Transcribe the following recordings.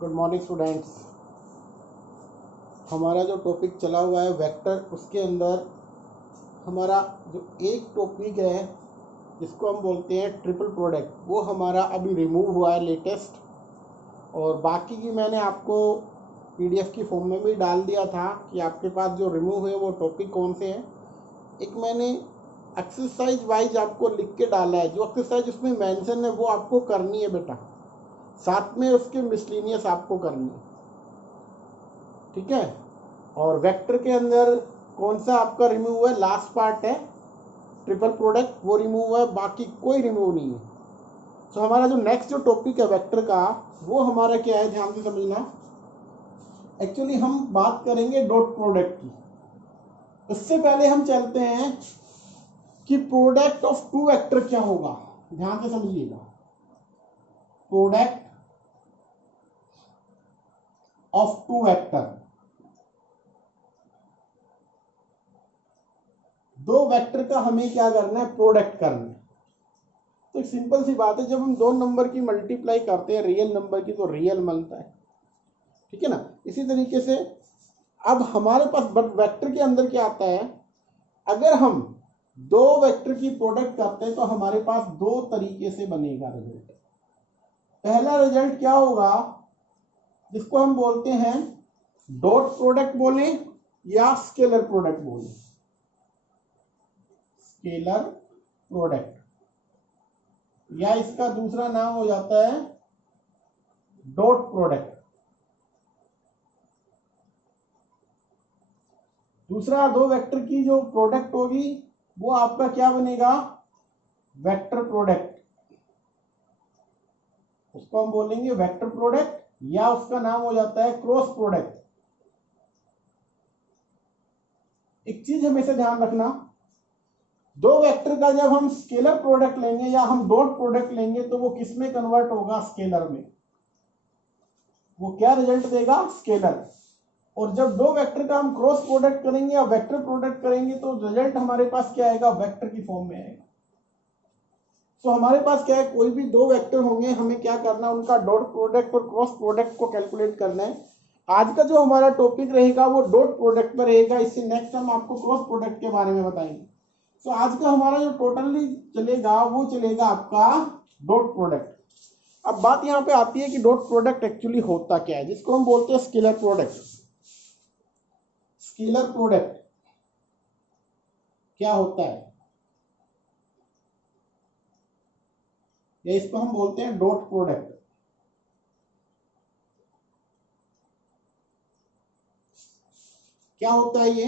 Good morning students. हमारा जो topic चला हुआ है वेक्टर, उसके अंदर हमारा जो एक टॉपिक है जिसको हम बोलते हैं ट्रिपल प्रोडक्ट, वो हमारा अभी रिमूव हुआ है लेटेस्ट। और बाकी की मैंने आपको पीडीएफ की फॉर्म में भी डाल दिया था कि आपके पास जो रिमूव हुए वो टॉपिक कौन से हैं। एक मैंने एक्सरसाइज वाइज आपको लिख के डाला है, जो एक्सरसाइज उसमें मेंशन है वो आपको करनी है बेटा, साथ में उसके मिसलिनियस आपको करनी है, ठीक है। और वेक्टर के अंदर कौन सा आपका रिमूव हुआ है, लास्ट पार्ट है ट्रिपल प्रोडक्ट, वो रिमूव हुआ है, बाकी कोई रिमूव नहीं है। तो हमारा जो नेक्स्ट जो टॉपिक है वेक्टर का, वो हमारा क्या है, ध्यान से समझना। एक्चुअली हम बात करेंगे डॉट प्रोडक्ट की। उससे पहले हम चलते हैं कि प्रोडक्ट ऑफ टू वेक्टर क्या होगा, ध्यान से समझिएगा। प्रोडक्ट ऑफ टू वेक्टर, दो वेक्टर का हमें क्या करना है, प्रोडक्ट करना है। तो एक सिंपल सी बात है, जब हम दो नंबर की मल्टीप्लाई करते हैं रियल नंबर की, तो रियल मिलता है, ठीक है ना। इसी तरीके से अब हमारे पास वेक्टर के अंदर क्या आता है, अगर हम दो वेक्टर की प्रोडक्ट करते हैं तो हमारे पास दो तरीके से बनेगा रिजल्ट। पहला रिजल्ट क्या होगा, जिसको हम बोलते हैं डॉट प्रोडक्ट बोले या स्केलर प्रोडक्ट बोले, स्केलर प्रोडक्ट, या इसका दूसरा नाम हो जाता है डॉट प्रोडक्ट। दूसरा दो वेक्टर की जो प्रोडक्ट होगी वो आपका क्या बनेगा, वेक्टर प्रोडक्ट। उसको हम बोलेंगे वेक्टर प्रोडक्ट, या उसका नाम हो जाता है क्रॉस प्रोडक्ट। एक चीज हमेशा ध्यान रखना, दो वेक्टर का जब हम स्केलर प्रोडक्ट लेंगे या हम डॉट प्रोडक्ट लेंगे तो वो किस में कन्वर्ट होगा, स्केलर में। वो क्या रिजल्ट देगा, स्केलर। और जब दो वेक्टर का हम क्रॉस प्रोडक्ट करेंगे या वेक्टर प्रोडक्ट करेंगे तो रिजल्ट हमारे पास क्या आएगा, वेक्टर की फॉर्म में आएगा। तो हमारे पास क्या है, कोई भी दो वेक्टर होंगे, हमें क्या करना है, उनका डॉट प्रोडक्ट और क्रॉस प्रोडक्ट को कैलकुलेट करना है। आज का जो हमारा टॉपिक रहेगा वो डॉट प्रोडक्ट पर रहेगा, इससे नेक्स्ट हम आपको क्रॉस प्रोडक्ट के बारे में बताएंगे। तो आज का हमारा जो टोटली चलेगा वो चलेगा आपका डॉट प्रोडक्ट। अब बात यहाँ पे आती है कि डॉट प्रोडक्ट एक्चुअली होता क्या है, जिसको हम बोलते हैं स्केलर प्रोडक्ट। स्केलर प्रोडक्ट क्या होता है, या इसको हम बोलते हैं डॉट प्रोडक्ट। क्या होता है ये,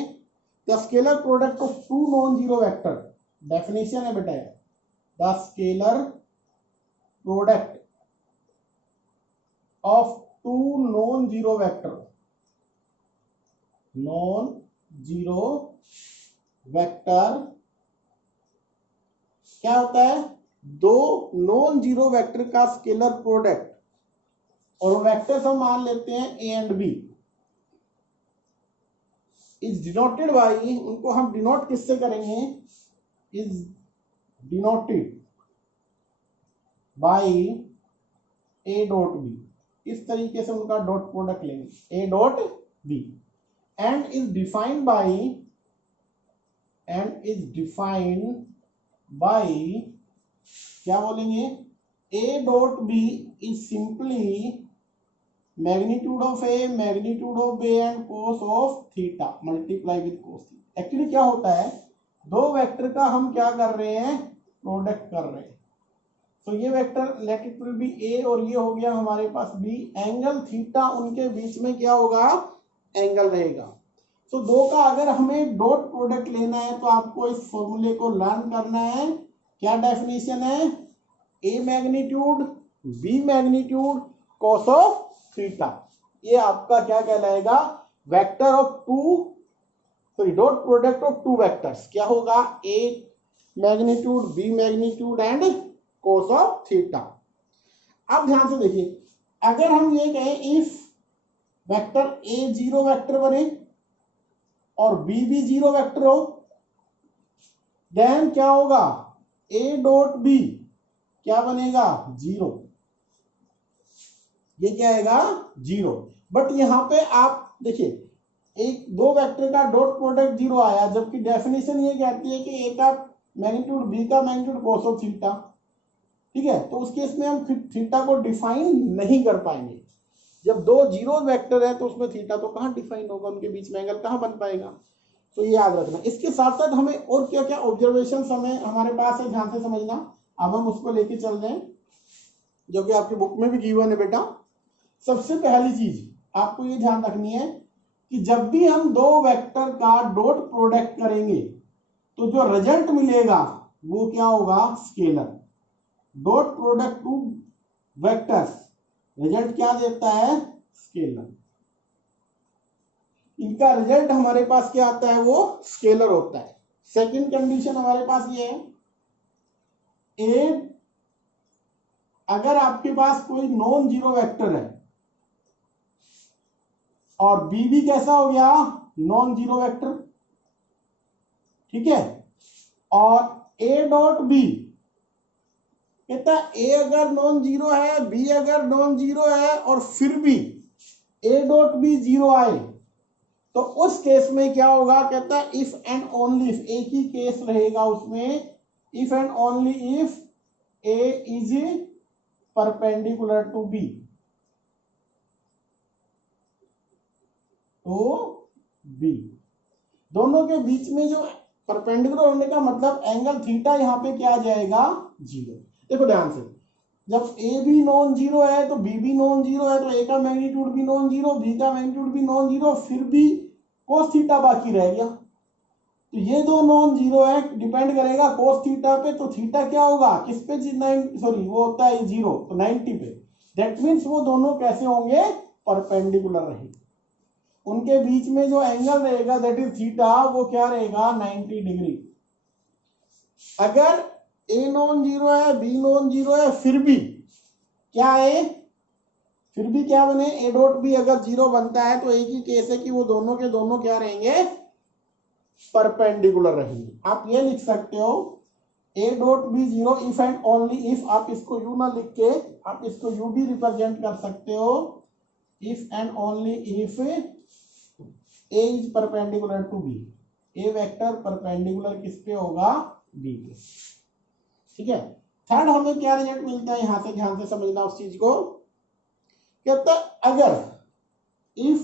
the scalar product of two non zero vector. Definition है बेटा, the scalar product of two non zero vector, non zero vector क्या होता है, दो नॉन जीरो वेक्टर का स्केलर प्रोडक्ट। और वेक्टर्स हम मान लेते हैं A and B, is denoted by, उनको हम डिनोट किससे करेंगे, is denoted by A dot B. इस तरीके से उनका डॉट प्रोडक्ट लेंगे, A dot B, and is defined by, and is defined by क्या बोलेंगे, A dot B is simply magnitude of A, magnitude of B and cos of theta multiply with cos theta. Actually क्या होता है, दो vector का हम क्या कर रहे हैं, प्रोडक्ट कर रहे हैं। तो ये vector let it will be A और ये हो गया हमारे पास बी, एंगल थीटा उनके बीच में क्या होगा, एंगल रहेगा। तो दो का अगर हमें डॉट प्रोडक्ट लेना है तो आपको इस फॉर्मूले को लर्न करना है। क्या डेफिनेशन है, A magnitude B magnitude cos of theta. ये आपका क्या कहलाएगा, vector of two, sorry dot product of two vectors. क्या होगा, A magnitude B magnitude and cos of theta. अब ध्यान से देखिए, अगर हम ये कहें if vector A zero vector बने और बी भी जीरो वेक्टर हो, देन क्या होगा, ए डॉट बी क्या बनेगा, जीरो। ये क्या आएगा 0। बट यहाँ पे आप देखिए एक दो वेक्टर का डॉट प्रोडक्ट 0 आया, जबकि डेफिनेशन ये कहती है कि ए का मैग्नीट्यूड बी का मैग्नीट्यूड cos ऑफ थीटा। ठीक है, तो उस केस में हम थीटा को डिफाइन नहीं कर पाएंगे। जब दो जीरो वेक्टर है तो उसमें थीटा तो कहाँ डिफाइन होगा, उनके बीच में एंगल कहाँ बन पाएगा। तो ये याद रखना। इसके साथ साथ हमें और क्या क्या ऑब्जर्वेशन हमारे पास है, ध्यान से समझना। अब हम उसको लेके चल रहे हैं जो कि आपकी बुक में भी गिवन है बेटा। सबसे पहली चीज आपको ये ध्यान रखनी है कि जब भी हम दो वेक्टर का डॉट प्रोडक्ट करेंगे तो जो रिजल्ट मिलेगा वो क्या होगा, scalar. Dot product two vectors result क्या देता है, स्केलर। इनका रिजल्ट हमारे पास क्या आता है, वो स्केलर होता है। सेकंड कंडीशन हमारे पास ये है, ए अगर आपके पास कोई नॉन जीरो वेक्टर है और बी भी कैसा हो गया, नॉन जीरो वेक्टर। ठीक है, और ए डॉट बी कहता है ए अगर नॉन जीरो है, बी अगर नॉन जीरो है और फिर भी ए डॉट बी जीरो आए तो उस केस में क्या होगा, कहता है इफ एंड ओनली इफ, एक ही केस रहेगा उसमें, if and only if A is perpendicular to B. तो बी दोनों के बीच में जो परपेंडिकुलर होने का मतलब एंगल थीटा यहां पे क्या आ जाएगा, 0। देखो ध्यान से, जब ए भी नॉन जीरो है तो बी भी नॉन जीरो है, तो ए का मैग्नीट्यूड भी नॉन जीरो, बी का मैग्नीट्यूड भी नॉन जीरो, फिर भी कोस थीटा बाकी रह गया। तो ये दो नॉन जीरो है, डिपेंड करेगा कोस थीटा पे, तो थीटा क्या होगा, किस पे, सॉरी वो होता है 0, तो 90 पे। दैट मीन्स वो दोनों कैसे होंगे, परपेंडिकुलर रहेंगे। उनके बीच में जो एंगल रहेगा दैट इज थीटा, वो क्या रहेगा, 90 डिग्री। अगर ए नॉन जीरो है, बी नॉन जीरो है, फिर भी क्या है, फिर भी क्या बने, ए डॉट बी अगर 0 बनता है तो एक ही केस है कि वो दोनों के दोनों क्या रहेंगे, परपेंडिकुलर रहेंगे। आप ये लिख सकते हो A dot B 0 if and only if, आप इसको यू ना लिख के आप इसको यू भी रिप्रेजेंट कर सकते हो, if and only if A is perpendicular to B, A vector perpendicular किस पे होगा, बी पे। ठीक है, थर्ड हमें क्या रिजल्ट मिलता है, यहां से ध्यान से समझना उस चीज को। कहता है अगर इफ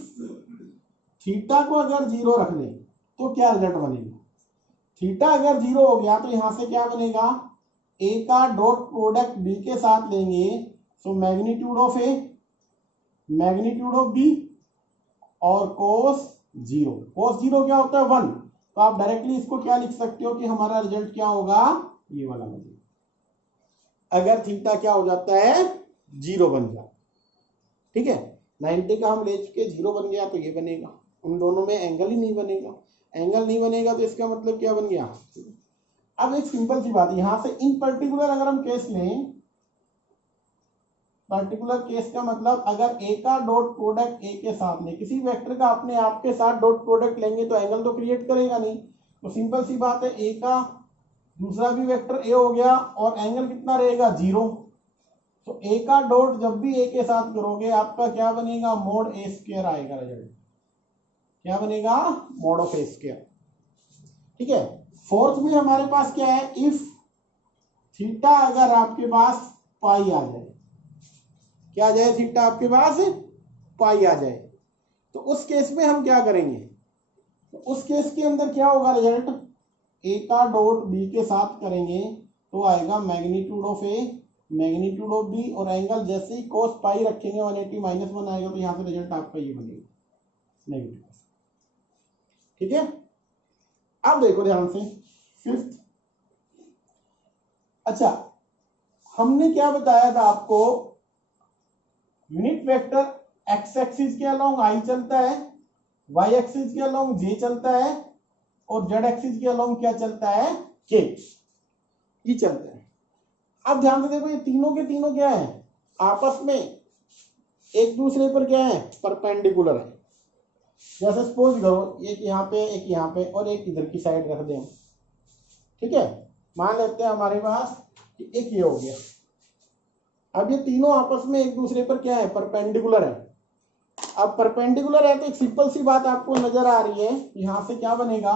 थीटा को अगर 0 रख दें तो क्या रिजल्ट बनेगा। थीटा अगर 0 हो गया तो यहां से क्या बनेगा, ए का डॉट प्रोडक्ट बी के साथ लेंगे, so magnitude of A, magnitude of B और कोस 0। कोस 0 क्या होता है, 1। तो आप डायरेक्टली इसको क्या लिख सकते हो कि हमारा रिजल्ट क्या होगा, ये वाला बनेगा। अगर थीटा क्या हो जाता है, 0 बन जाता। ठीक है, 90 का हम ले चुके, 0 बन गया तो ये बनेगा। उन दोनों में एंगल ही नहीं बनेगा, एंगल नहीं बनेगा तो इसका मतलब क्या बन गया। अब एक सिंपल सी बात, यहां से इन पर्टिकुलर अगर हम केस लें, पर्टिकुलर केस का मतलब अगर ए का डॉट प्रोडक्ट ए के साथ में, किसी वेक्टर का अपने आप के साथ डॉट प्रोडक्ट लेंगे तो एंगल तो क्रिएट करेगा नहीं। तो सिंपल सी बात है, ए का दूसरा भी वेक्टर ए हो गया और एंगल कितना रहेगा, 0। तो ए का डॉट जब भी ए के साथ करोगे आपका क्या बनेगा, मोड ए स्क्वायर आएगा रिजल्ट। क्या बनेगा, मोड ऑफ ए स्क्वायर। ठीक है, फोर्थ में हमारे पास क्या है, इफ थीटा अगर आपके पास पाई आ जाए, क्या आ जाए, थीटा आपके पास पाई आ जाए, तो उस केस में हम क्या करेंगे, तो उस केस के अंदर क्या होगा रिजल्ट, ए का डॉट बी के साथ करेंगे तो आएगा magnitude of A, magnitude of B, और एंगल जैसे ही कोस पाई रखेंगे 180 -1 आएगा, तो यहां से रिजल्ट आपका ये बनेगा, नेगेटिव। ठीक है, अब देखो ध्यान से फिफ्थ। अच्छा, हमने क्या बताया था आपको, यूनिट वेक्टर एक्स एक्सिस के अलोंग आई चलता है, वाई एक्सिस के अलोंग जे चलता है, और जेड एक्सिस के अलोंग क्या चलता है, के, ये चलता है। अब ध्यान से देखो, ये तीनों के तीनों क्या है, आपस में एक दूसरे पर क्या है, परपेंडिकुलर है। जैसे सपोज करो एक यहाँ पे, एक यहाँ पे, और एक इधर की साइड रख दें। ठीक है, मान लेते हैं हमारे पास कि एक ये हो गया, अब ये तीनों आपस में एक दूसरे पर क्या है, परपेंडिकुलर है। अब परपेंडिकुलर है तो एक सिंपल सी बात आपको नजर आ रही है, यहां से क्या बनेगा,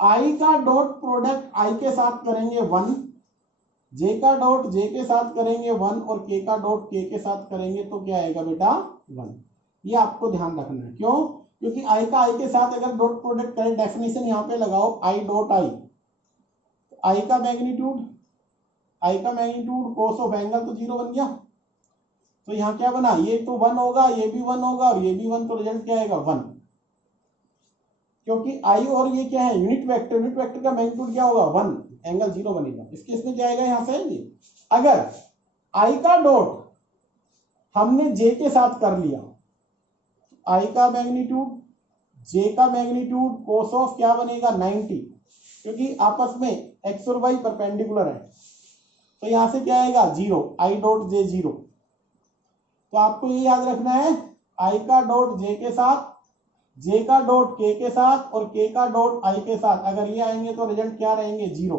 आई का डॉट प्रोडक्ट आई के साथ करेंगे 1, जे का डॉट जे के साथ करेंगे 1 और के का डॉट के साथ करेंगे तो क्या आएगा बेटा 1। ये आपको ध्यान रखना है। क्यों? क्योंकि आई का आई के साथ अगर डॉट प्रोडक्ट करें, डेफिनेशन यहां पे लगाओ आई डॉट आई, आई का मैग्नीट्यूड कॉस ऑफ एंगल तो 0 बन गया। तो यहाँ क्या बना, ये तो 1 होगा, ये भी 1 होगा और ये भी 1, तो रिजल्ट क्या आएगा 1। क्योंकि आई और ये क्या है, यूनिट वेक्टर का मैग्नीट्यूड क्या होगा 1, एंगल 0 बनेगा। इस केस में क्या आएगा यहाँ से ये, अगर आई का डॉट हमने जे के साथ कर लिया, आई का मैग्नीट्यूड जे का मैग्नीट्यूड कोस ऑफ क्या बनेगा 90, क्योंकि आपस में एक्स और वाई परपेंडिकुलर है। तो यहां से क्या आएगा 0, आई डॉट जे 0। तो आपको ये याद रखना है, आई का डॉट जे के साथ, जे का डॉट के साथ और के का डॉट आई के साथ, अगर ये आएंगे तो रिजल्ट क्या रहेंगे 0।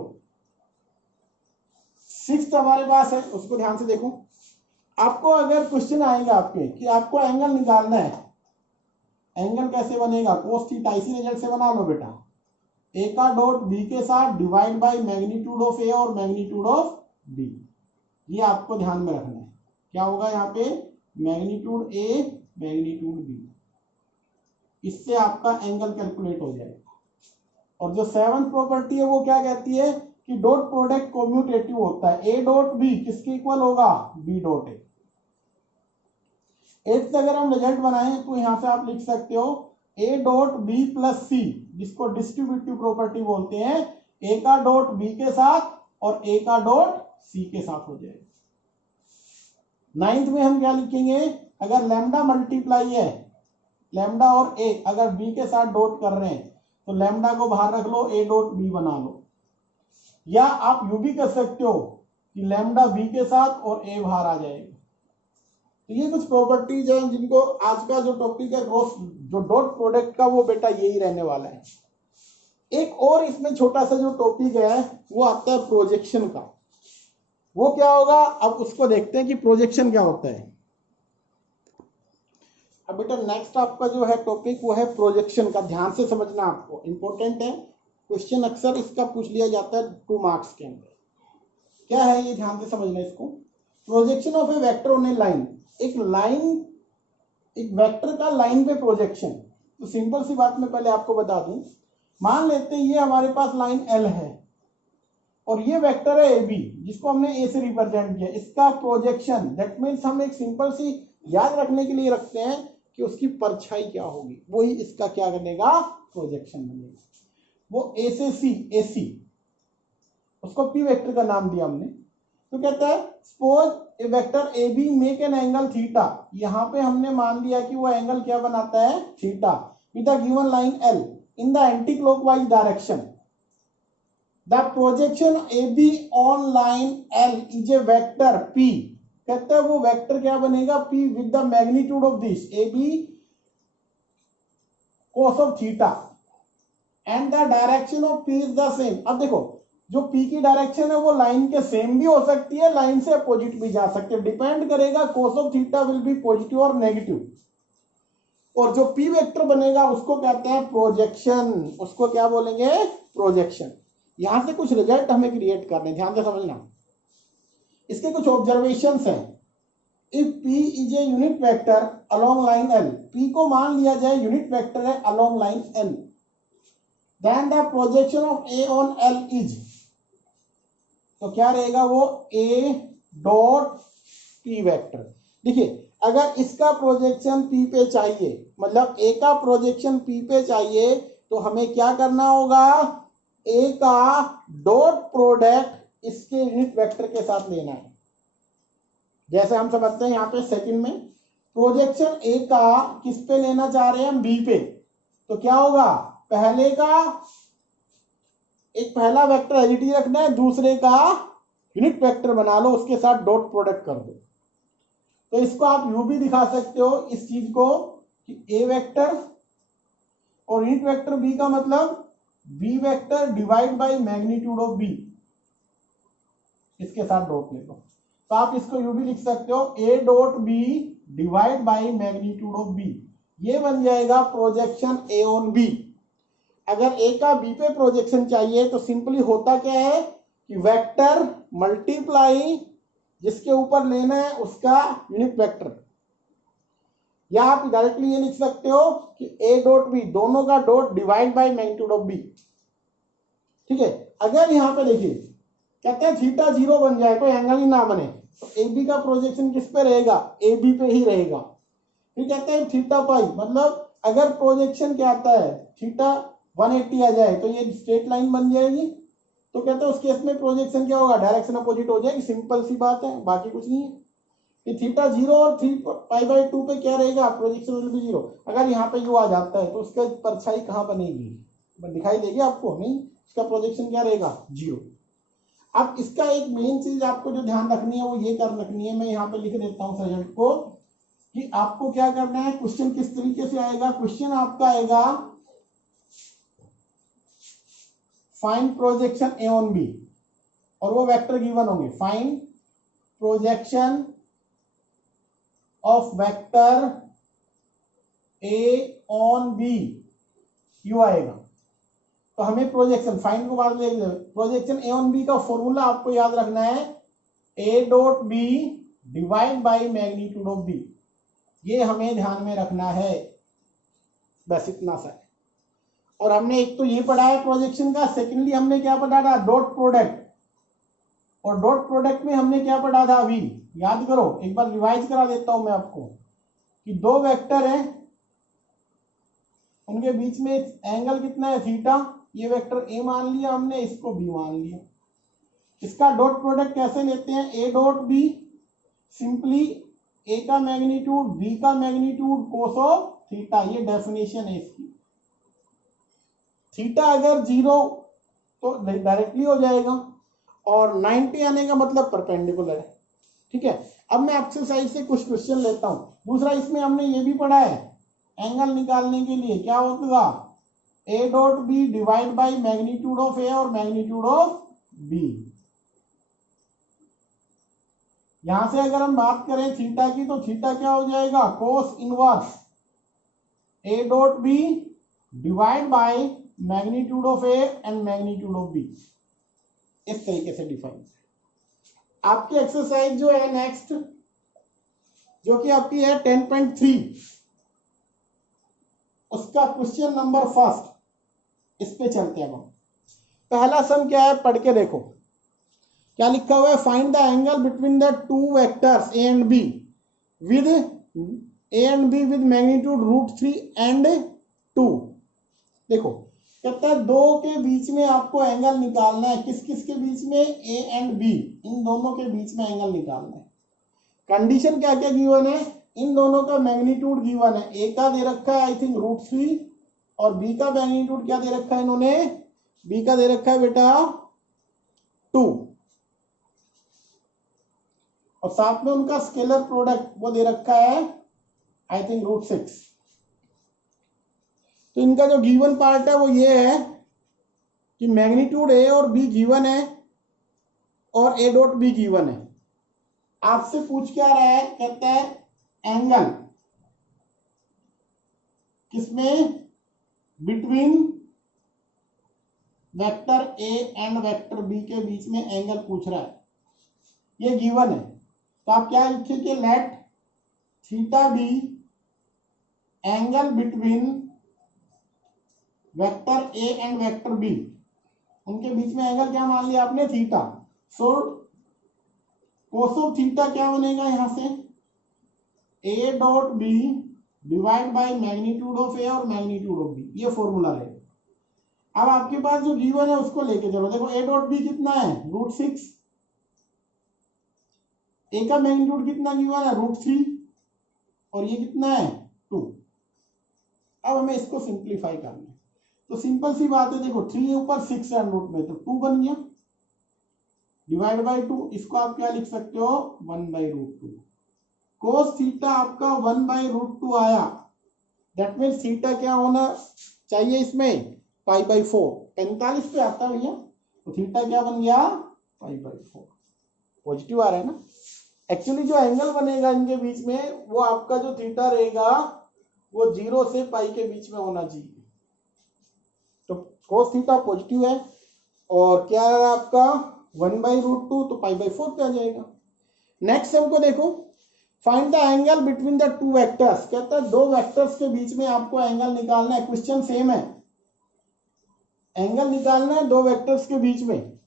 6 हमारे पास है, उसको ध्यान से देखो। आपको अगर क्वेश्चन आएगा आपके कि आपको एंगल निकालना है, एंगल कैसे बनेगा, कोस थीटा, इसी रिजल्ट से बना लो बेटा। ए का डॉट बी के साथ divide by magnitude of A और मैग्नीट्यूड ऑफ बी, ये आपको ध्यान में रखना है। क्या होगा यहाँ पे, मैग्नीट्यूड ए मैग्नीट्यूड बी, इससे आपका एंगल कैलकुलेट हो जाएगा। और जो 7th प्रॉपर्टी है वो क्या कहती है कि डॉट प्रोडक्ट कम्यूटेटिव होता है, ए डॉट बी किसके इक्वल होगा, बी डॉट ए। 8th अगर हम रिजल्ट बनाएं तो यहां से आप लिख सकते हो ए डॉट बी प्लस सी, जिसको डिस्ट्रीब्यूटिव प्रॉपर्टी बोलते हैं, ए का डॉट बी के साथ और ए का डॉट सी के साथ हो जाएगा। 9th में हम क्या लिखेंगे, अगर लैम्डा मल्टीप्लाई है, लैम्डा और ए अगर बी के साथ डॉट कर रहे हैं तो लैम्डा को बाहर रख लो, ए डॉट बी बना लो। या आप यू भी कर सकते हो कि लैम्डा बी के साथ और ए बाहर आ जाएगा। तो ये कुछ प्रॉपर्टीज हैं जिनको आज का जो टॉपिक है जो डॉट प्रोडक्ट का, वो बेटा यही रहने वाला है। एक और इसमें छोटा सा जो टॉपिक है वो आता है प्रोजेक्शन का। वो क्या होगा, अब उसको देखते हैं कि प्रोजेक्शन क्या होता है। अब बेटा नेक्स्ट आपका जो है टॉपिक वो है प्रोजेक्शन का, ध्यान से समझना, आपको इंपॉर्टेंट है, क्वेश्चन अक्सर इसका पूछ लिया जाता है 2 मार्क्स के अंदर। क्या है ये, ध्यान से समझना इसको। Projection of A vector on A line, एक वेक्टर का लाइन पे प्रोजेक्शन। तो सिंपल सी बात मैं पहले आपको बता दूं, मान लेते हैं ये हमारे पास लाइन एल है और ये वेक्टर है ए बी, जिसको हमने ए से रिप्रेजेंट किया, इसका प्रोजेक्शन, दैट मीन्स हम एक सिंपल सी याद रखने के लिए रखते हैं कि उसकी परछाई क्या होगी, वही इसका क्या बनेगा, प्रोजेक्शन बनेगा। वो ए से सी, ए सी, उसको पी वेक्टर का नाम दिया हमने। तो कहता है suppose A vector A B make an angle theta, यहां पे हमने मान लिया कि वो एंगल क्या बनाता है, theta, with the given line L in the anti clockwise direction. The projection A B on line L is a vector P, कहते हैं वो वेक्टर क्या बनेगा, P with the magnitude of this A B cos of theta and the direction of P is the same. अब देखो जो P की direction है वो लाइन के सेम भी हो सकती है, लाइन से अपोजिट भी जा सकते हैं, डिपेंड करेगा cos of theta will be positive और नेगेटिव। और जो पी वेक्टर बनेगा उसको कहते हैं प्रोजेक्शन, उसको क्या बोलेंगे, प्रोजेक्शन। यहां से कुछ रिजल्ट हमें क्रिएट करने, ध्यान से समझना। इसके कुछ ऑब्जर्वेशंस हैं। If P is a unit vector along line L, P को मान लिया जाए यूनिट वेक्टर है along line L, then the projection of A on L is, तो क्या रहेगा वो A डॉट P वेक्टर। देखिए अगर इसका प्रोजेक्शन P पे चाहिए, मतलब A का प्रोजेक्शन P पे चाहिए, तो हमें क्या करना होगा, A का डॉट प्रोडक्ट इसके यूनिट वेक्टर के साथ लेना है। जैसे हम समझते हैं यहाँ पे सेकंड में प्रोजेक्शन ए का किस पे लेना चाह रहे हैं हम, बी पे, तो क्या होगा, पहले का एक पहला वेक्टर एडिटी रखना है, दूसरे का यूनिट वेक्टर बना लो, उसके साथ डॉट प्रोडक्ट कर दो। तो इसको आप यू भी दिखा सकते हो इस चीज को कि ए वेक्टर और यूनिट वेक्टर बी का मतलब B vector divide by magnitude of B, इसके साथ डॉट ले लो। तो आप इसको यू भी लिख सकते हो A dot B divide by magnitude of B, ये बन जाएगा प्रोजेक्शन ए ऑन बी। अगर ए का बी पे प्रोजेक्शन चाहिए तो सिंपली होता क्या है कि वेक्टर मल्टीप्लाई जिसके ऊपर लेना है उसका यूनिट वेक्टर, या आप डायरेक्टली ये लिख सकते हो कि ए डॉट बी दोनों का dot divide by magnitude of B. ठीक है, अगर यहां पे देखिए कहते हैं थीटा 0 बन जाए कोई एंगल ही ना बने तो ए बी का प्रोजेक्शन किस पे रहेगा, ए बी पे ही रहेगा। फिर कहते हैं थीटा पाई, मतलब अगर प्रोजेक्शन क्या आता है थीटा 180 आ जाए तो ये स्ट्रेट लाइन बन जाएगी, तो कहते हैं उस केस में प्रोजेक्शन क्या होगा, डायरेक्शन अपोजिट हो जाएगी। सिंपल सी बात है, बाकी कुछ नहीं है कि थीटा 0 और 3π/2 पे क्या रहेगा, प्रोजेक्शन विल बी 0। अगर यहाँ पे यू आ जाता है तो उसका परछाई कहाँ बनेगी, दिखाई देगी आपको नहीं, उसका प्रोजेक्शन क्या रहेगा 0। अब इसका एक मेन चीज आपको जो ध्यान रखनी है वो ये कर रखनी है, मैं यहाँ पे लिख देता हूँ सर्जेंट को कि आपको क्या करना है। क्वेश्चन किस तरीके से आएगा, क्वेश्चन आपका आएगा find projection A on B, और वो वेक्टर गिवन होंगे, find projection of vector A on B, यू आएगा। तो हमें प्रोजेक्शन फाइंड को बाद में, प्रोजेक्शन ए ऑन बी का फॉर्मूला आपको याद रखना है A dot B divide by magnitude of B, ये हमें ध्यान में रखना है, बस इतना सा है। और हमने एक तो ये पढ़ा है प्रोजेक्शन का, सेकेंडली हमने क्या पढ़ा था, डॉट प्रोडक्ट, और डॉट प्रोडक्ट में हमने क्या पढ़ा था अभी याद करो, एक बार रिवाइज करा देता हूं मैं आपको कि दो वेक्टर हैं उनके बीच में एंगल कितना है थीटा, ये वेक्टर ए मान लिया हमने, इसको बी मान लिया। इसका डॉट प्रोडक्ट कैसे लेते हैं, ए डॉट बी, सिंपली ए का मैग्नीट्यूड बी का मैग्नीट्यूड कोस ऑफ थीटा, ये डेफिनेशन है इसकी। थीटा अगर 0 तो डायरेक्टली हो जाएगा, और 90 आने का मतलब परपेंडिकुलर है। ठीक है, अब मैं एक्सरसाइज से कुछ क्वेश्चन लेता हूं। दूसरा इसमें हमने ये भी पढ़ा है एंगल निकालने के लिए क्या होगा, A dot B divide by magnitude of A और मैग्नीट्यूड ऑफ बी। यहां से अगर हम बात करें थीटा की तो थीटा क्या हो जाएगा, cos inverse A dot B divide by magnitude of A and magnitude of B, इस तरीके से डिफाइन। आपकी एक्सरसाइज जो है नेक्स्ट, जो कि आपकी है 10.3, उसका क्वेश्चन नंबर फर्स्ट, इस पे चलते हैं हम। पहला सम क्या है पढ़ के देखो, क्या लिखा हुआ है, find the angle between the two vectors A and be with with magnitude √3 and 2। देखो कहता है दो के बीच में आपको एंगल निकालना है, किस किस के बीच में, ए एंड बी, इन दोनों के बीच में एंगल निकालना है। कंडीशन क्या क्या गिवन है, इन दोनों का मैग्नीट्यूड गिवन है, ए का दे रखा है आई थिंक √3, और बी का मैग्नीट्यूड क्या दे रखा है इन्होंने, बी का दे रखा है बेटा 2, और साथ में उनका स्केलर प्रोडक्ट वो दे रखा है आई थिंक √6। तो इनका जो गिवन पार्ट है वो ये है कि मैग्नीट्यूड ए और बी गिवन है और ए डॉट बी गिवन है। आपसे पूछ क्या रहा है, कहता है एंगल किसमें, between vector A and vector B के बीच में एंगल पूछ रहा है, ये गिवन है। तो आप क्या लिखेंगे, let theta be angle between vector A and vector B, उनके बीच में एंगल क्या मान लिया आपने, theta. So cos of theta क्या बनेगा यहां से, A dot B divide by magnitude of A और मैग्नीट्यूड ऑफ बी, ये फॉर्मूला है। अब आपके पास जो गिवन है उसको लेके चलो। देखो ए डॉट बी कितना है, √6, ए का मैग्नीट्यूड कितना गिवन है, √3, और ये कितना है 2। अब हमें इसको सिंप्लीफाई करना है, तो सिंपल सी बात है, देखो 3 ऊपर 6 है रूट में, तो 2 बन गया, डिवाइड बाय 2, इसको आप क्या लिख सकते हो 1/√2। कोस थीटा आपका 1/√2 आया, दैट मीन्स थीटा क्या होना चाहिए इसमें, π/4, 45 पे आता है भैया, तो थीटा क्या बन गया π/4, पॉजिटिव आ रहा है ना। एक्चुअली जो एंगल बनेगा इनके बीच में वो आपका जो थीटा रहेगा वो 0 से पाई के बीच में होना चाहिए। तो cos थीटा पॉजिटिव है और क्या है आपका 1/√2, तो π/4 पे आ जाएगा। नेक्स्ट हमको देखो, find the angle between the two vectors. कहता है दो वेक्टर्स के बीच में आपको एंगल निकालना है। क्वेश्चन सेम है, एंगल निकालना है दो वेक्टर्स के बीच में।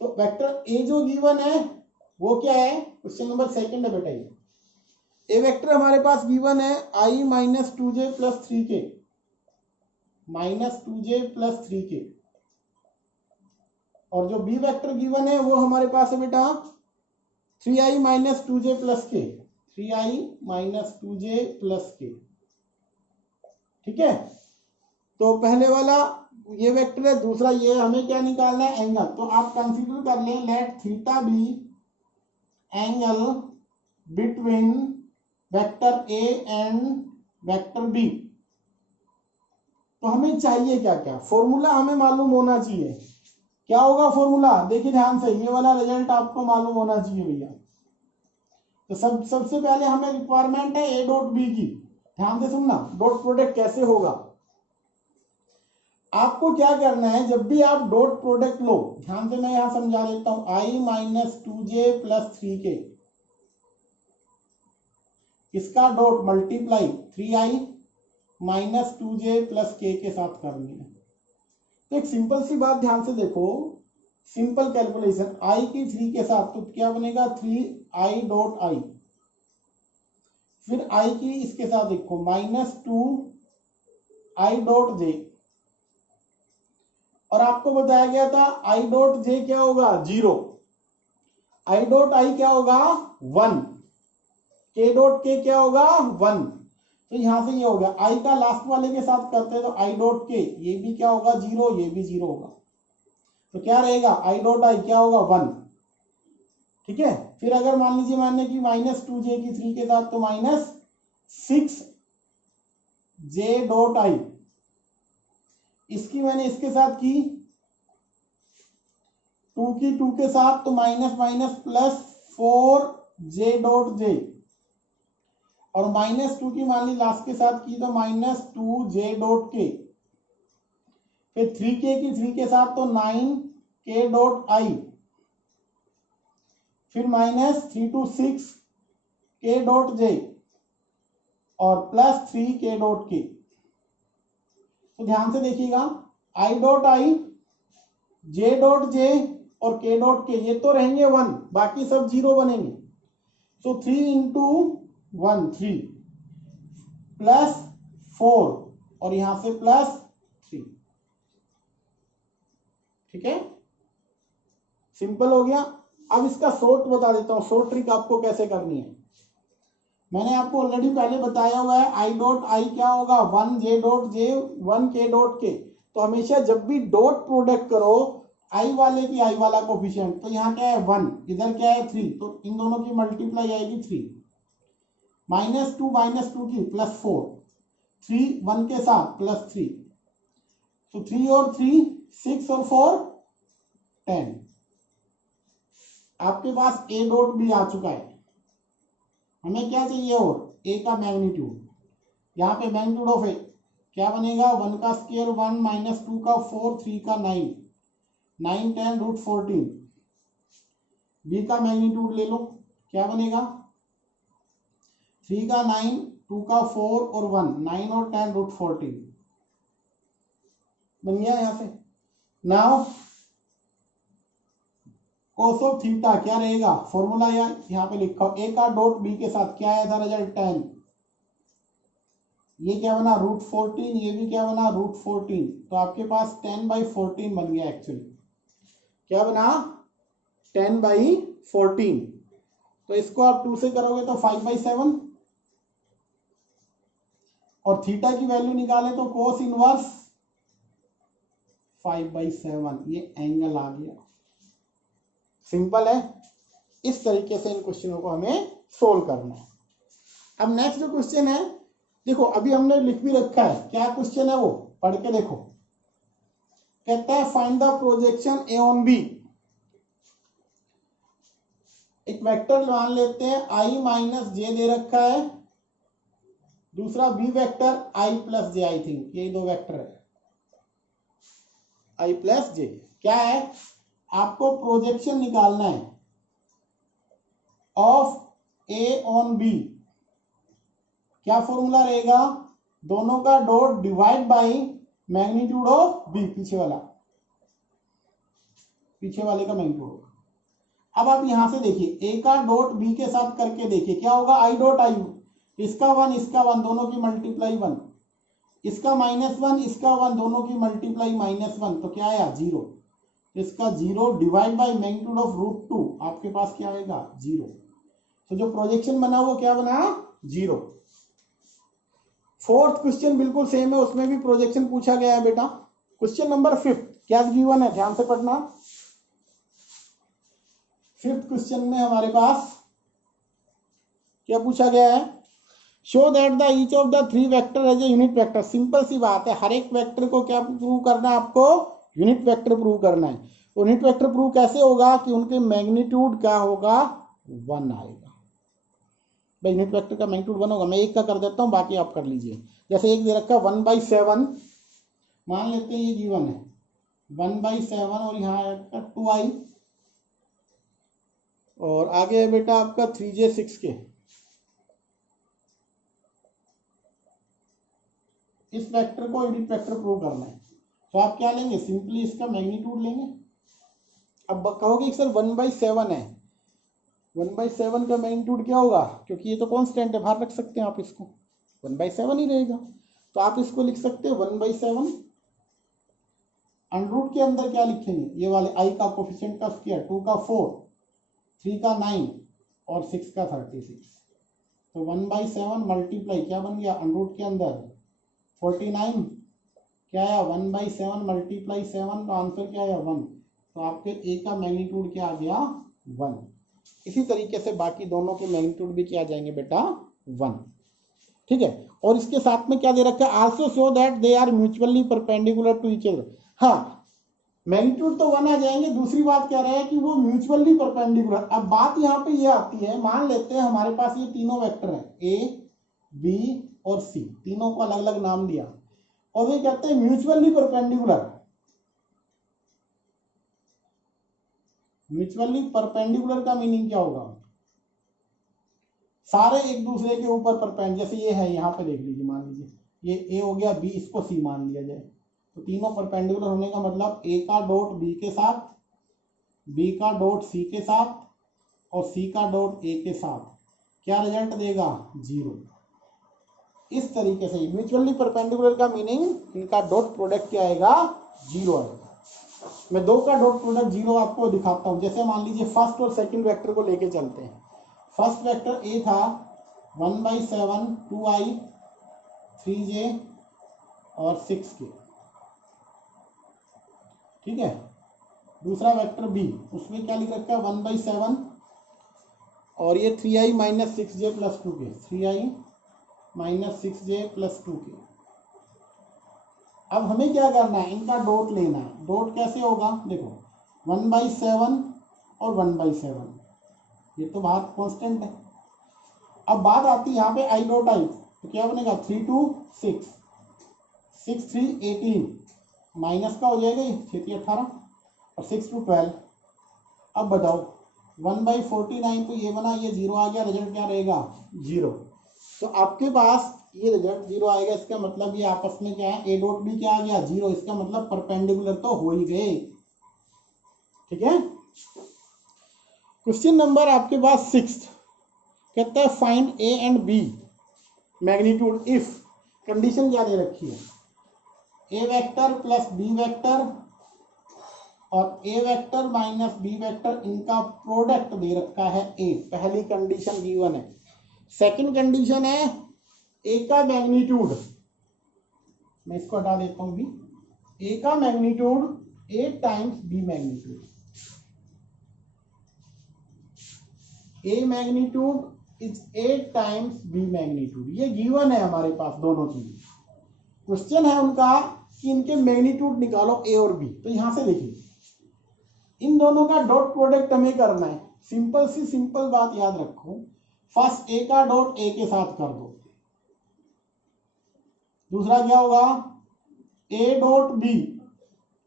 तो वेक्टर ए जो गिवन है वो क्या है, क्वेश्चन नंबर सेकंड है बेटा। ये ए वेक्टर हमारे पास गिवन है i - 2j + 3k -2j + 3k, और जो बी वेक्टर गिवन है वो हमारे पास है बेटा 3i - 2j + k 3i - 2j + k। ठीक है, तो पहले वाला ये वेक्टर है, दूसरा ये, हमें क्या निकालना है, एंगल। तो आप कंसीडर कर लें let theta be angle between vector A and vector B. तो हमें चाहिए क्या क्या, फॉर्मूला हमें मालूम होना चाहिए। क्या होगा फॉर्मूला, देखिए ध्यान से, ये वाला रिजल्ट आपको मालूम होना चाहिए भैया। तो सबसे पहले हमें रिक्वायरमेंट है ए डॉट बी की। ध्यान से सुनना, डॉट प्रोडक्ट कैसे होगा। आपको क्या करना है, जब भी आप डॉट प्रोडक्ट लो, ध्यान से मैं यहां समझा देता हूं, i - 2j + 3k, इसका dot multiply 3i - 2j + k के साथ करनी है। तो एक सिंपल सी बात ध्यान से देखो, सिंपल कैलकुलेशन, i की 3 के साथ, तो क्या बनेगा 3i डॉट i, फिर i की इसके साथ देखो -2i डॉट j, और आपको बताया गया था i डॉट j क्या होगा 0, i डॉट i क्या होगा 1, k डॉट k क्या होगा 1। तो यहां से ये हो गया, i का लास्ट वाले के साथ करते हैं तो i डॉट k, ये भी क्या होगा 0, ये भी 0 होगा। तो क्या रहेगा i डॉट i क्या होगा 1। ठीक है, फिर अगर मान लीजिए मानने की -2j की 3 के साथ, तो -6j डॉट i, इसकी मैंने इसके साथ की 2 की 2 के साथ, तो +4j डॉट j, और -2 की मान ली लास्ट के साथ की तो -2j डॉट k, फिर 3k की 3 के साथ तो 9k डॉट i, फिर -3 to 6k डॉट j, और +3k डॉट k। तो ध्यान से देखिएगा, i dot i, j dot j और k डॉट k, ये तो रहेंगे 1, बाकी सब 0 बनेंगे। तो 3 × 1 3 +4 और यहां से +3। ठीक है, सिंपल हो गया। अब इसका शॉर्ट बता देता हूं, शॉर्ट ट्रिक आपको कैसे करनी है। मैंने आपको ऑलरेडी पहले बताया हुआ है, i डॉट i क्या होगा 1j dot j 1k dot k। तो हमेशा जब भी डॉट प्रोडक्ट करो, i वाले की i वाला कोफिशिएंट, तो यहाँ क्या है 1, इधर क्या है 3, तो इन दोनों की मल्टीप्लाई आएगी 3, -2 की +4, 3 1 के साथ +3, तो 3 और 3 6 और 4 10। आपके पास a डॉट भी आ चुका है। हमें क्या चाहिए, और a का मैग्नीट्यूड, यहाँ पे मैग्नीट्यूड ऑफ a क्या बनेगा 1 का स्क्वायर 1 -2 का 4 3 का 9 9 10 √14। b का मैग्नीट्यूड ले लो, क्या बनेगा 3 का 9 2 का 4 और 1 9 और 10 √14 बन गया। यहाँ से नाउ cos ऑफ थीटा क्या रहेगा, फॉर्मूला यहाँ पे लिखा हो, a का डॉट b के साथ क्या आया था रिजल्ट 10, ये क्या बना √14, ये भी क्या बना √14। तो आपके पास 10/14 बन गया। एक्चुअली क्या बना 10/14। तो इसको आप 2 से करोगे तो 5/7, और थीटा की वैल्यू निकाले तो cos इनवर्स 5/7, ये एंगल आ गया। सिंपल है, इस तरीके से इन क्वेश्चनों को हमें सोल्व करना है। अब नेक्स्ट जो क्वेश्चन है, देखो अभी हमने लिख भी रखा है, क्या क्वेश्चन है वो पढ़ के देखो। कहता है find the projection A on B. एक वेक्टर मान लेते हैं आई माइनस जे दे रखा है, दूसरा B vector I plus J, I think यही दो वेक्टर है, आई प्लस जे। क्या है, आपको प्रोजेक्शन निकालना है ऑफ ए ऑन बी। क्या फॉर्मूला रहेगा, दोनों का dot divide by magnitude of B, पीछे वाले का मैग्नीट्यूड। अब आप यहां से देखिए ए का डॉट बी के साथ करके देखिए क्या होगा, आई डॉट आई, इसका वन इसका वन, दोनों की मल्टीप्लाई वन, इसका माइनस वन इसका वन, दोनों की मल्टीप्लाई माइनस वन, तो क्या आया जीरो। इसका zero divide by magnitude of root two, आपके पास क्या आएगा जीरो। तो जो प्रोजेक्शन बना वो क्या बना, जीरो। फोर्थ क्वेश्चन बिल्कुल सेम है, उसमें भी प्रोजेक्शन पूछा गया है बेटा। क्वेश्चन नंबर 5 क्या गिवन है, ध्यान से पढ़ना। 5th क्वेश्चन में हमारे पास क्या पूछा गया है, show that the each of the 3 vector as a unit vector. Simple सी बात है, हर एक वेक्टर को क्या प्रूव करना है, आपको यूनिट वेक्टर प्रूव करना है। यूनिट वेक्टर प्रूव कैसे होगा कि उनके मैग्नीट्यूड क्या होगा, 1 आएगा। भाई यूनिट वेक्टर का मैग्नीट्यूड 1 होगा, मैं एक का कर देता हूं, बाकी आप कर लीजिए। जैसे एक दे रखा 1/7, मान लेते हैं ये गिवन है 1/7, और यहाँ आएगा 2i, और आगे है बेटा आपका 3j 6k। इस वेक्टर को यूनिट वेक्टर प्रूव करना है, तो आप क्या लेंगे, सिंपली इसका मैग्नीट्यूड लेंगे। अब कहोगे सर 1/7 है, 1/7 का मैग्नीट्यूड क्या होगा, क्योंकि ये तो कांस्टेंट है, बाहर रख सकते हैं आप इसको, 1/7 ही रहेगा। तो आप इसको लिख सकते हैं 1/7, अंडररूट के अंदर क्या लिखेंगे, ये वाले आई का कोफिशिएंट का स्क्वायर, 2 का 4, 3 का 9 और 6 का 36। तो 1/7 मल्टीप्लाई क्या बन गया, अंडररूट के अंदर 49, क्या आया 1/7 मल्टीप्लाई 7, तो आंसर क्या आया 1। तो आपके ए का मैग्नीट्यूड क्या आ गया 1। इसी तरीके से बाकी दोनों के मैग्नीट्यूड भी क्या आ जाएंगे बेटा 1, ठीक है। और इसके साथ में क्या दे रखा है, also show that they are mutually perpendicular to each other. हाँ, मैग्नीट्यूड तो 1 आ जाएंगे, दूसरी बात कह रहे हैं कि वो म्यूचुअली परपेंडिकुलर। अब बात यहाँ पे ये आती है, मान लेते हैं हमारे पास ये तीनों वेक्टर हैं ए बी और सी, तीनों को अलग अलग नाम दिया, और वे कहते हैं म्यूचुअली परपेंडिकुलर। म्यूचुअली परपेंडिकुलर का मीनिंग क्या होगा, सारे एक दूसरे के ऊपर परपेंडिकुलर। जैसे ये है, यहाँ पे देख लीजिए, मान लीजिए ये ए हो गया, बी इसको सी मान लिया जाए, तो तीनों परपेंडिकुलर होने का मतलब ए का डॉट बी के साथ, बी का डॉट सी के साथ, और सी का डॉट ए के साथ, क्या रिजल्ट देगा 0। इस तरीके से म्यूचुअली परपेंडिकुलर का मीनिंग, इनका डॉट प्रोडक्ट क्या आएगा 0 आएगा। मैं दो का डॉट प्रोडक्ट 0 आपको दिखाता हूं। जैसे मान लीजिए फर्स्ट और सेकंड वेक्टर को लेके चलते हैं। फर्स्ट वेक्टर ए था 1/7, 2i, 3j और 6k, ठीक है। दूसरा वेक्टर बी, उसमें क्या लिख रखा है 1/7 और ये 3i minus 6j plus 2k, 3i minus 6j plus 2k। अब हमें क्या करना है, इनका डॉट लेना है। डॉट कैसे होगा, देखो 1/7 और 1/7, ये तो बात कांस्टेंट है। अब बात आती है यहाँ पे आई डॉट आई, तो क्या बनेगा 3 2 6, 6 3 18, माइनस का हो जाएगा ये 6 3 18, और 6 2 12। अब बताओ 1/49, तो ये बना, ये 0 आ गया, रिजल्ट क्या रहेगा 0। तो आपके पास ये रिजल्ट 0 आएगा, इसका मतलब ये आपस में क्या है, ए डॉट बी क्या आ गया 0, इसका मतलब परपेंडिकुलर तो हो ही गए, ठीक है। क्वेश्चन नंबर आपके पास 6 कहता है find A and B magnitude if, condition क्या दे रखी है, A vector plus B vector और A vector minus B vector, इनका प्रोडक्ट दे रखा है ए। पहली कंडीशन गिवन है। सेकंड कंडीशन है ए का मैग्नीट्यूड, मैं इसको हटा देता हूं भी, ए का magnitude 8 times B magnitude. A magnitude is 8 times B magnitude, ये गिवन है हमारे पास दोनों चीजें। क्वेश्चन है उनका कि इनके मैग्नीट्यूड निकालो ए और बी। तो यहां से देखिए, इन दोनों का डॉट प्रोडक्ट हमें करना है, सिंपल बात याद रखो, फर्स्ट ए का डॉट ए के साथ कर दो, दूसरा क्या होगा ए डॉट बी,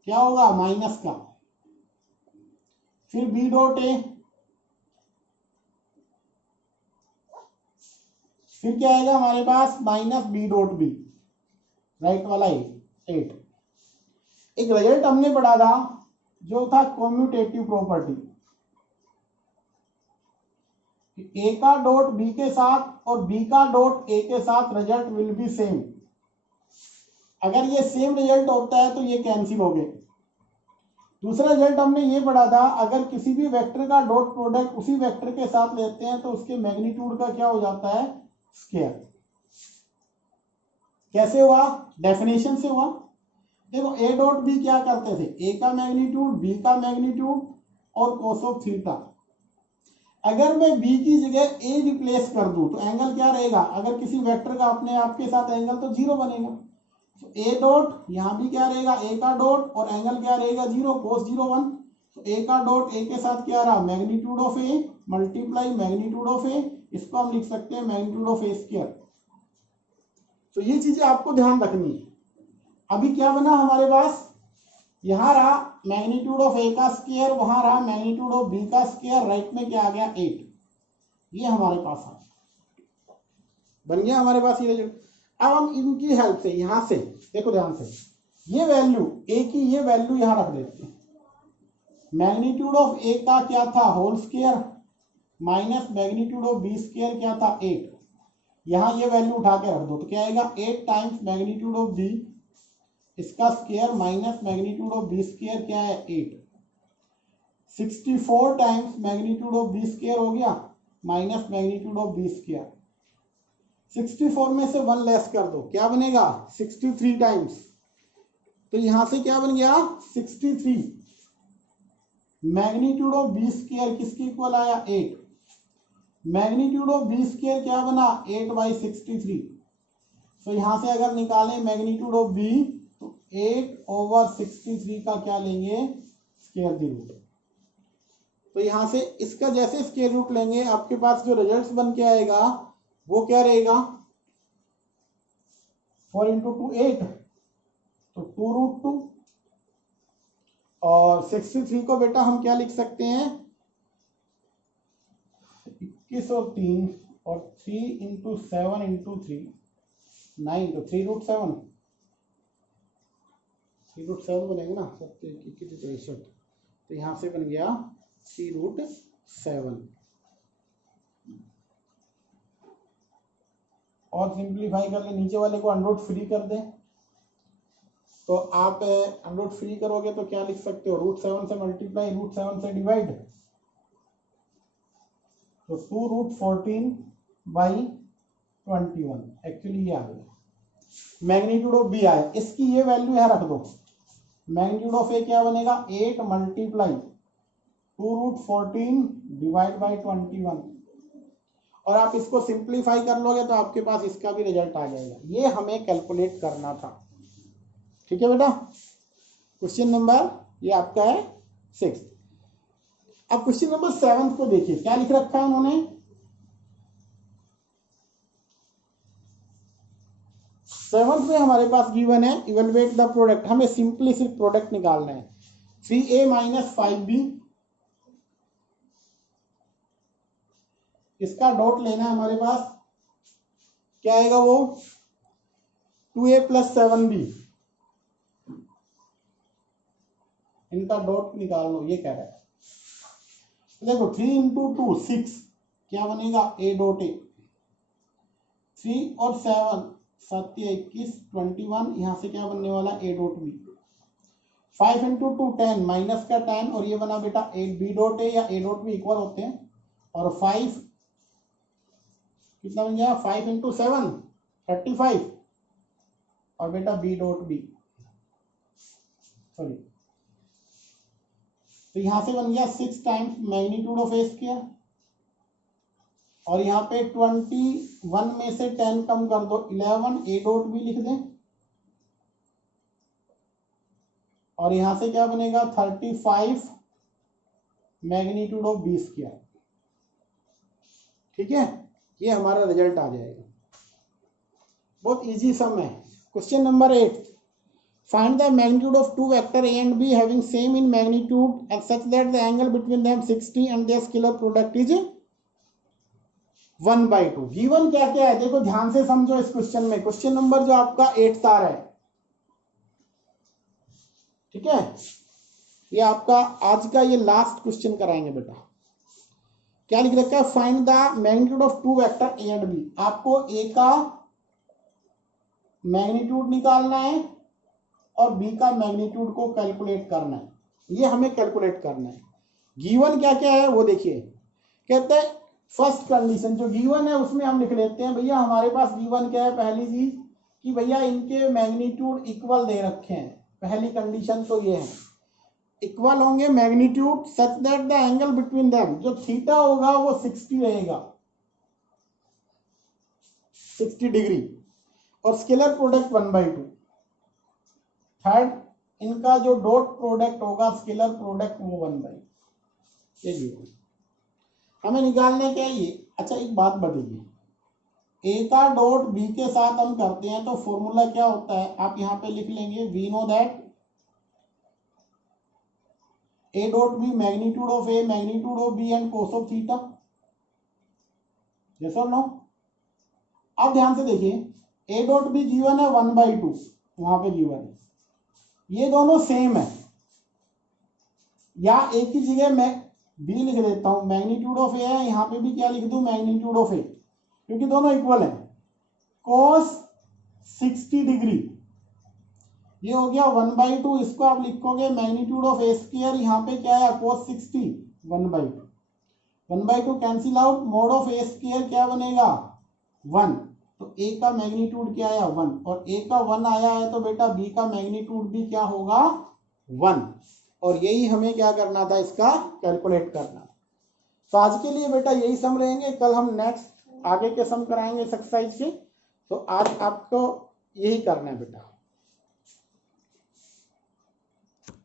क्या होगा माइनस का, फिर बी डॉट ए, फिर क्या आएगा हमारे पास minus B dot B, right वाला ए 8। एक रिजल्ट हमने पढ़ा था जो था कॉम्यूटेटिव प्रॉपर्टी, ए का डॉट बी के साथ और बी का डॉट ए के साथ रिजल्ट विल बी सेम। अगर ये सेम रिजल्ट होता है तो ये कैंसिल हो गए। दूसरा रिजल्ट हमने ये पढ़ा था, अगर किसी भी वेक्टर का डॉट प्रोडक्ट उसी वेक्टर के साथ लेते हैं तो उसके मैग्नीट्यूड का क्या हो जाता है स्क्वायर। कैसे हुआ, डेफिनेशन से हुआ। देखो ए डॉट बी क्या करते थे, ए का मैग्नीट्यूड बी का मैग्नीट्यूड और cos ऑफ थीटा। अगर मैं बी की जगह ए रिप्लेस कर दूं तो एंगल क्या रहेगा, अगर किसी वेक्टर का अपने आप के साथ एंगल तो जीरो बनेगा। तो ए डॉट यहां भी क्या रहेगा ए का डॉट और एंगल क्या रहेगा जीरो, cos 0 1। तो ए का डॉट ए के साथ क्या रहा magnitude of A multiply magnitude of A, इसको हम लिख सकते हैं मैग्नीट्यूड ऑफ ए स्क्वायर। तो ये चीजें आपको ध्यान रखनी है। अभी क्या बना हमारे पास, यहां रहा मैग्नीट्यूड ऑफ ए का स्क्वायर, वहां रहा मैग्नीट्यूड ऑफ बी का स्क्वायर, राइट में क्या आ गया 8, ये हमारे पास आ बन गया हमारे पास ये रिजल्ट। अब हम इनकी हेल्प से यहां से देखो ध्यान से, ये वैल्यू ए की ये वैल्यू यहां रख देते हैं। मैग्नीट्यूड ऑफ ए का क्या था whole square minus magnitude of B square क्या था 8, यहां ये वैल्यू उठा के रख दो तो क्या आएगा 8 टाइम्स मैग्नीट्यूड ऑफ बी इसका square minus magnitude of B square क्या है 8, 64 times magnitude of B square हो गया minus magnitude of B square. 64 में से 1 लेस कर दो क्या बनेगा 63 टाइम्स, तो यहां से क्या बन गया 63 मैग्नीट्यूड ऑफ बी स्क्वायर किसके इक्वल आया 8, मैग्नीट्यूड ऑफ बी स्क्वायर क्या बना 8/63। तो यहां से अगर निकालें मैग्नीट्यूड ऑफ बी तो 8/63 का क्या लेंगे स्क्वायर दी रूट। तो यहां से इसका जैसे स्क्वायर रूट लेंगे आपके पास जो रिजल्ट बन के आएगा वो क्या रहेगा 4 × 2 8, तो 2√2 और 63 को बेटा हम क्या लिख सकते हैं 21 और 3 और 3 × 7 × 3 9, तो 3√7 बनेगा ना 7 तो यहां से बन गया 3√7। और सिंप्लीफाई कर ले, नीचे वाले को अंडर रूट फ्री कर दें, तो आप अंडर रूट फ्री करोगे तो क्या लिख सकते हो √7 से मल्टीप्लाई √7 से डिवाइड, तो 2√14/21 एक्चुअली ये आ गया मैग्नीट्यूड ऑफ बी आया। इसकी ये वैल्यू यहां रख दो, मैग्नीट्यूड ऑफ ए क्या बनेगा 8 मल्टीप्लाई 2√14/21 और आप इसको सिंप्लीफाई कर लोगे तो आपके पास इसका भी रिजल्ट आ जाएगा। ये हमें कैलकुलेट करना था, ठीक है बेटा। क्वेश्चन नंबर ये आपका है 6। अब क्वेश्चन नंबर 7 को देखिए क्या लिख रखा है उन्होंने, 7 में हमारे पास गिवन है इवेलुएट द प्रोडक्ट, हमें सिंपली सिर्फ प्रोडक्ट निकालना है 3a - 5b, इसका डॉट लेना है हमारे पास, क्या आएगा वो 2a + 7b, इनका डॉट निकाल लो ये कह रहा है। देखो 3 × 2 6 क्या बनेगा a डॉट a, 3 और 7 7 × 21 21, यहां से क्या बनने वाला a डॉट b, 5 × 2 10 माइनस का 10 और ये बना बेटा 8 b डॉट a या a डॉट b इक्वल होते हैं, और 5 कितना बन गया 5 × 7 35 और बेटा b डॉट b सॉरी, तो यहां से बन गया 6 times magnitude of A square, और यहाँ पे 21 में से 10 कम कर दो 11 a डॉट b लिख दें, और यहां से क्या बनेगा 35 मैग्नीट्यूड ऑफ बी स्क्वायर। ठीक है, ये हमारा रिजल्ट आ जाएगा। बहुत इजी सम है। Question number 8, find the magnitude of two vector A and B having same in magnitude and such that the angle between them 60 and their scalar product is 1/2। Given क्या क्या है देखो ध्यान से समझो इस क्वेश्चन में। क्वेश्चन नंबर जो आपका 8 आ रहा है, ठीक है, ये आपका आज का ये लास्ट क्वेश्चन कराएंगे बेटा। क्या लिख रखा है, find the magnitude of two vector A and B. आपको ए का मैग्नीट्यूड निकालना है और बी का मैग्नीट्यूड को कैलकुलेट करना है, ये हमें कैलकुलेट करना है। गिवन क्या क्या है वो देखिए, कहते हैं फर्स्ट कंडीशन जो गिवन है उसमें हम लिख लेते हैं भैया, हमारे पास गिवन क्या है, पहली चीज कि भैया इनके मैग्नीट्यूड इक्वल दे रखे हैं। पहली कंडीशन तो ये है, इक्वल होंगे magnitude such that the angle between them, जो थीटा होगा वो 60 रहेगा, 60 डिग्री, और स्केलर प्रोडक्ट 1/2। थर्ड, इनका जो डॉट प्रोडक्ट होगा स्केलर प्रोडक्ट वो 1/2। ये हमें निकालने क्या ये। अच्छा एक बात बताइए, ए का डॉट बी के साथ हम करते हैं तो फॉर्मूला क्या होता है, आप यहां पे लिख लेंगे we know that A dot B magnitude of A magnitude of B and cos of theta. Yes और नो। अब ध्यान से देखिए, ए डॉट बी गिवन है 1/2, वहां पे गिवन है, ये दोनों सेम है, या एक ही जगह मैं बी लिख देता हूं, मैग्नीट्यूड ऑफ ए है, यहां पे भी क्या लिख दूं, मैग्नीट्यूड ऑफ ए, क्योंकि दोनों इक्वल है। कोस 60 डिग्री, ये हो गया 1/2, इसको आप लिखोगे मैग्नीट्यूड ऑफ ए स्क्वायर, यहाँ पे क्या है कोस 60 1/2, 1/2 cancel out, mode of A square क्या बनेगा 1, तो ए का मैग्नीट्यूड क्या आया 1, और ए का 1 आया है तो बेटा बी का मैग्नीट्यूड भी क्या होगा 1, और यही हमें क्या करना था, इसका कैलकुलेट करना। तो आज के लिए बेटा यही सम रहेंगे, कल हम नेक्स्ट आगे के सम कराएंगे इस एक्सरसाइज के। तो आज आपको यही करना है बेटा।